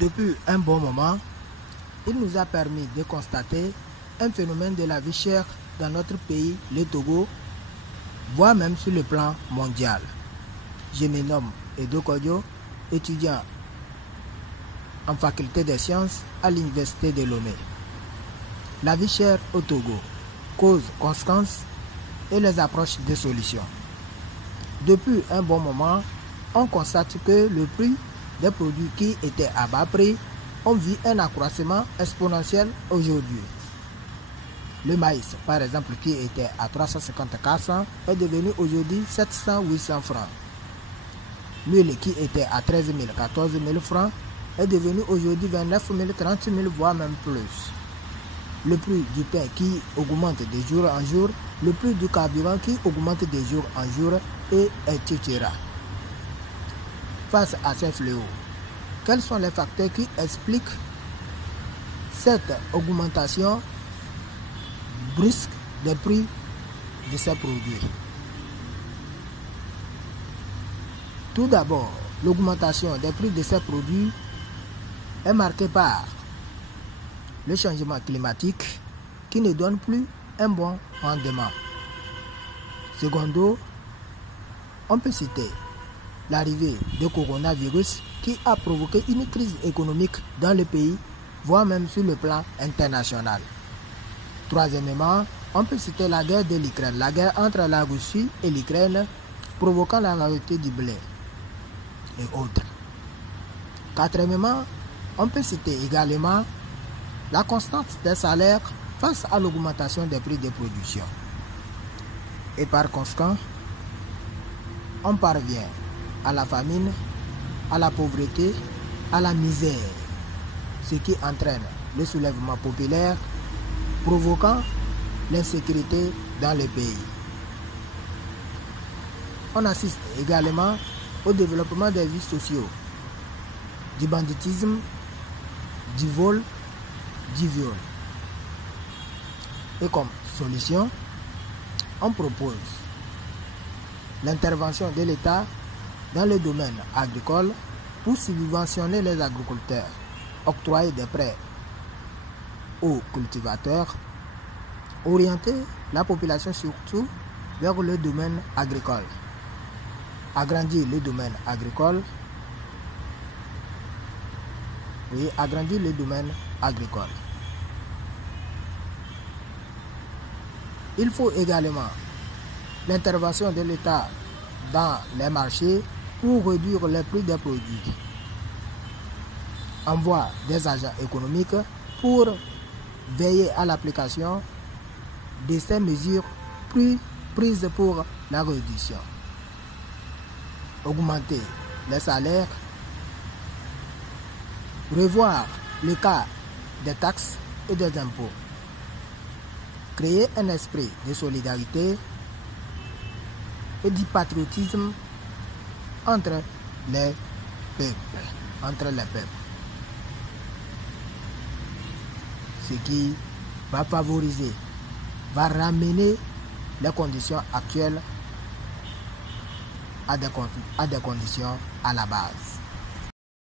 Depuis un bon moment, il nous a permis de constater un phénomène de la vie chère dans notre pays, le Togo, voire même sur le plan mondial. Je me nomme Edo Kodjo, étudiant en faculté des sciences à l'université de Lomé. La vie chère au Togo, causes, conséquences et les approches de solutions. Depuis un bon moment, on constate que le prix des produits qui étaient à bas prix ont vu un accroissement exponentiel aujourd'hui. Le maïs, par exemple, qui était à 350-400 est devenu aujourd'hui 700-800 francs. L'huile qui était à 13 000, 14 000 francs est devenu aujourd'hui 29 000, 30 000, voire même plus. Le prix du pain qui augmente de jour en jour, le prix du carburant qui augmente de jour en jour, et etc. Face à ces fléaux, quels sont les facteurs qui expliquent cette augmentation brusque des prix de ces produits? Tout d'abord, l'augmentation des prix de ces produits est marquée par le changement climatique qui ne donne plus un bon rendement. Secondo, on peut citer l'arrivée du coronavirus qui a provoqué une crise économique dans le pays, voire même sur le plan international. Troisièmement, on peut citer la guerre de l'Ukraine, la guerre entre la Russie et l'Ukraine, provoquant la rareté du blé et autres. Quatrièmement, on peut citer également la constance des salaires face à l'augmentation des prix de production. Et par conséquent, on parvient à la famine, à la pauvreté, à la misère, ce qui entraîne le soulèvement populaire, provoquant l'insécurité dans le pays. On assiste également au développement des vices sociaux, du banditisme, du vol, du viol. Et comme solution, on propose l'intervention de l'État dans le domaine agricole pour subventionner les agriculteurs, octroyer des prêts aux cultivateurs, orienter la population surtout vers le domaine agricole, agrandir le domaine agricole, agrandir le domaine agricole. Il faut également l'intervention de l'État dans les marchés pour réduire les prix des produits. Envoi des agents économiques pour veiller à l'application de ces mesures prises pour la réduction. Augmenter les salaires, revoir le cas des taxes et des impôts, créer un esprit de solidarité et du patriotisme entre les peuples. Ce qui va favoriser, va ramener les conditions actuelles à des conditions à la base.